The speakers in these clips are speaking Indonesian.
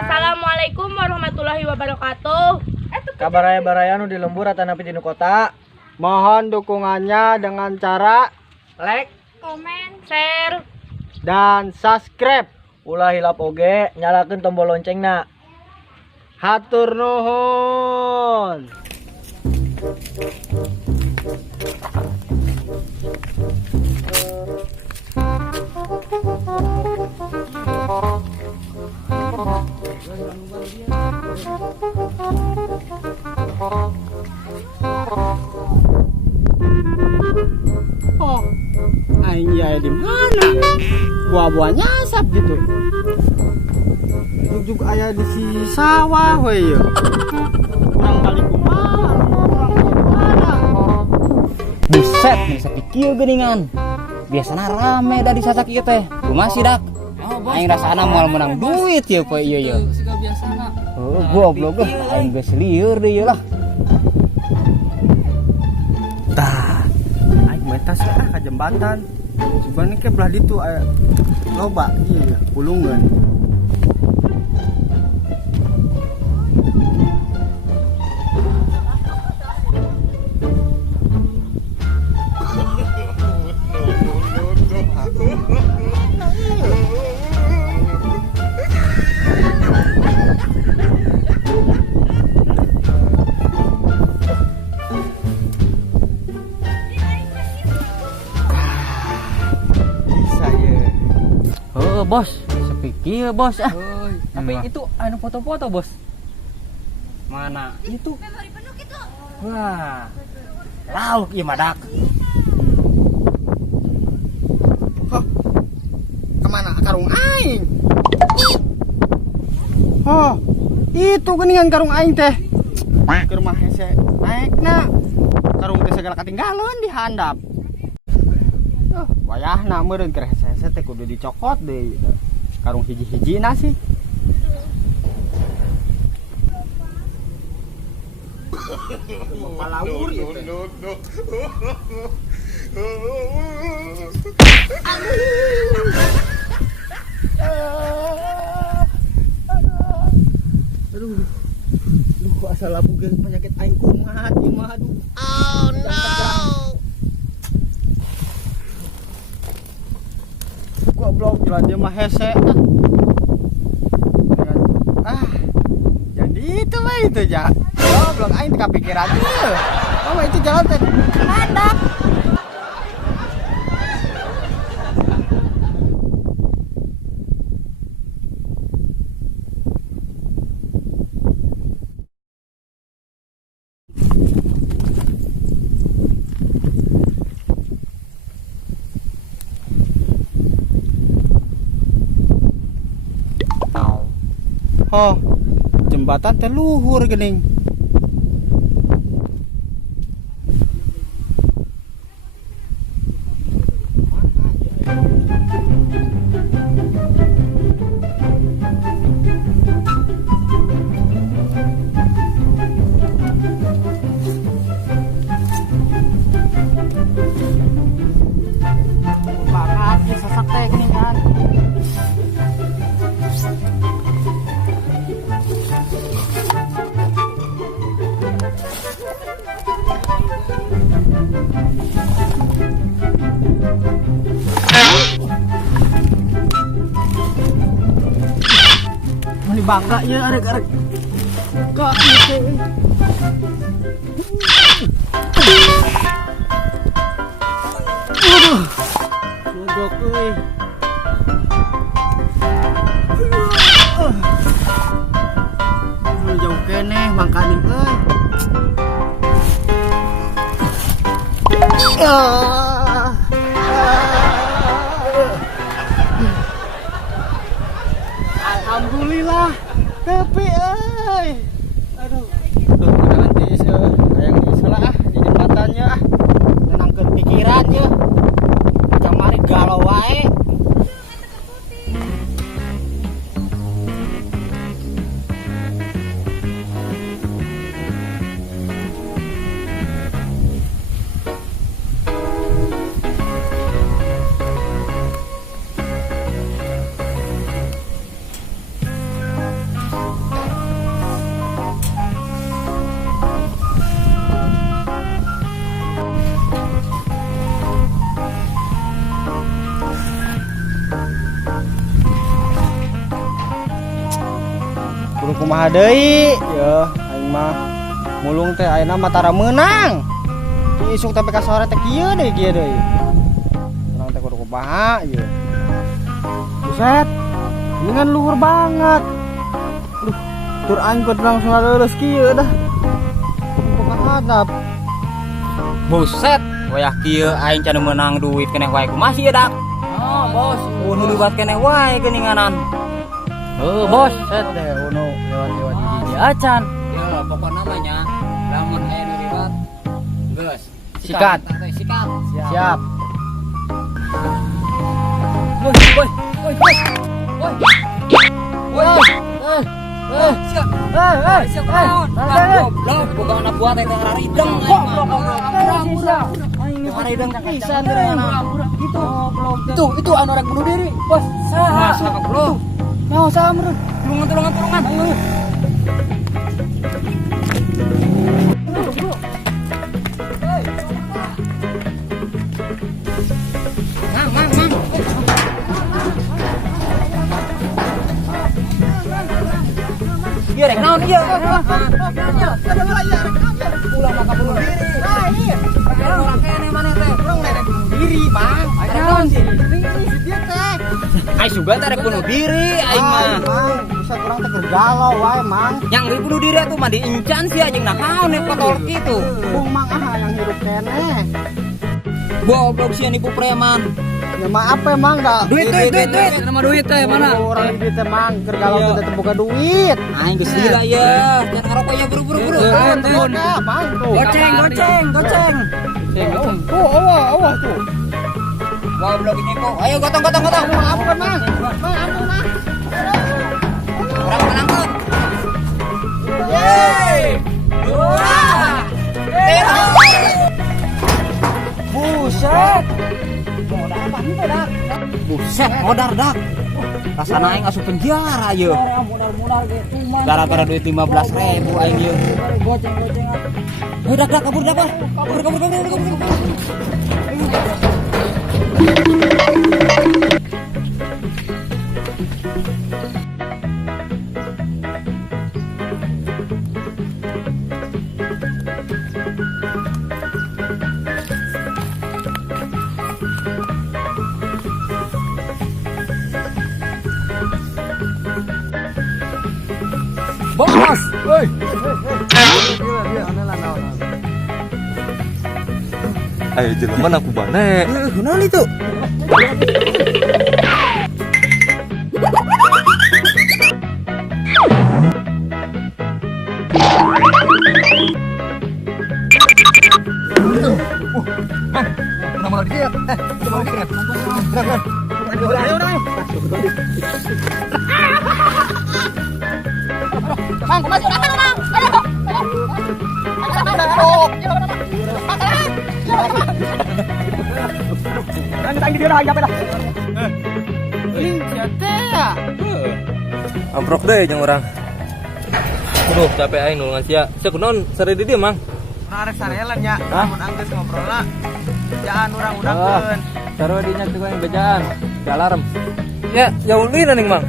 Assalamualaikum warahmatullahi wabarakatuh. Kabaraya-baraya nu di lembur atau napi di kota. Mohon dukungannya dengan cara Like, komen, share, dan subscribe. Ulah hilap oge, nyalakan tombol loncengna. Hatur nuhun. Oh, aing jaya di mana? Buah-buah nyasap gitu. Juga aya di si sawah we ya. Kurang kali kumaha, kurang gimana? Buset, bisa pikir geningan. Biasana rame dah di sasakieu teh. Kumaha sih dak? Aing rasana moal menang duit ya poe ieu ya. Siga biasana. Oh, goblok aing geus lieur deui lah. Tah, aing metas ka jembatan. Sebenarnya ke belah ditu aya loba ieu pulungan. Oh, bos, sepikir bos ah. Tapi itu anu foto-foto, Bos. Mana? Itu Wah. Lauk ieu madak. Kemana karung aing? Oh, itu geningan karung aing teh. Ke rumah hese naikna. Karung teh segala katinggalan di handap. Wayahna meureun keur hese teh kudu dicokot deui. Karung hiji-hijina sih. Palawur ieu teh. Aduh, asal labu ge penyakit aing kumat ieu mah aduh. Oh no. Goblok jalan dia mah hese. Jadi itu mah itu ja. Goblok aing teu kapikiran teh. Oh itu jalan teh mandak. Oh, jembatan teh luhur geuning. Banget ieu sasak teh geuning kan. Ini bangga ya arek-arek. Kak itu. Aduh. Mogok euy. Jauh keneh mangkaning euy. Alhamdulillah, tepi euy. Aduh nanti hayang disalah di jembatannya ah. Nenangkeun pikirannya. Kamari galau wae. kudu kumaha deui ya aing mah mulung teh ayeuna mah tara meunang isuk tapi ka sore teh kieu deui urang teh kudu kumaha ya buset dengan luhur banget aduh tur aing kudu langsung lulus kieu dah kumaha Buset, wayah kieu aing can menang duit keneh wae kumaha sih dak? Oh, bos. Nu libat keneh wae geuninganan. Oh, bos. Set deh uno lewat-lewat di acan. Ya, pokok namanya lamun aya nu libat. Geus. Sikat. Sikat. Siap. Woi. Siap naon? Goblok, bukan anak buah teh rarideng aing mah. Aing rarideng pisan Itu anu rek bunuh diri, bos. Masa goblok. Nyawa samreun. Tulungan. Ayo. Mang. Iya, rek naon ieu? Pulang maka bunuh diri. Nah, iya. Orang kene maneh teh. urang rek bunuh diri bang Naon sih? dia teh Aing juga teh rek bunuh diri aing mah. mang bisa kurang teh galau wae mang Yang bunuh diri atuh mah diincan sih anjing naon ya kotor kitu. bung mang yang hirup keneh Goblok sih nipu preman. ya maaf mang dah Duit. Nama duit teh mana? orang duit teh mang keur galau teh terbuka duit Aing geus gila ya. Jangan ngarokoknya buru-buru. Turun. mang tuh Goceng. tuh awah tuh Goblok ini kok. Ayo gotong. ampun mang ampun mang Orang menangkut. Buset, modar dak. Rasana aing asup penjara ye. Gara-gara duit 15.000 aing ye. Dak kabur. Bos. Woi. Ayo jelema aku bane. Kunaon itu Amprok deh jeung urang. Aduh, capek aing nulungan sia. Sia kunaon sare di dieu, Mang? Arek sarelan nya mun anggeus ngobrolna jaan urang-urangkeun Taruh dinya tuh yang bejaan. Di alarm. Ya, jauh leuwih ning, Mang.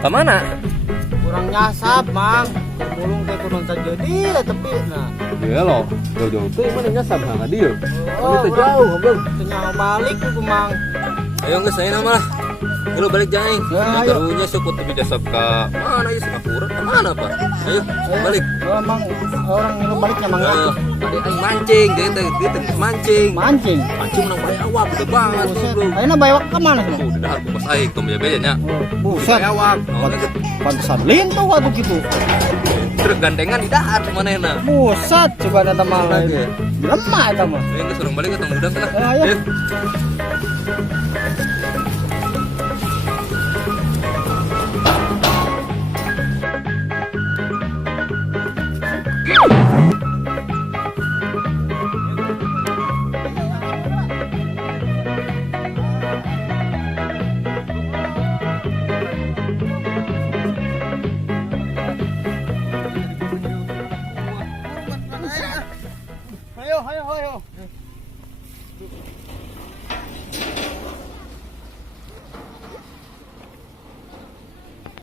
Ka mana? urang nyasap mang mulung teh kudu jadi tapi nah Iya loh, jauh-jauh teh mana nyasap ka dieu. oh Itu jauh, Bang. nyawa balik ku mang Ayo geus ayeuna mah. Ayo balik jaing. Ya, ayo. Barunya sukut tapi jasab ka mana ya Singapura? Ka mana, Pak? Ayo, balik. oh mang orang ngilu baliknya mang Tadi aing mancing, dia teh mancing. mancing Mancing nang bae awak gede banget, buset bro. ayeuna bayawak ka mana sih Tuh, di dahar ku pas aing tong beja nya. buset Awak, pantesan lintu waktu gitu truk gandengan di dahar manehna. buset coba eta mah Oke. lemah eta mah Ayo geus urang balik ke tong budak sana. Ayo. Ayo.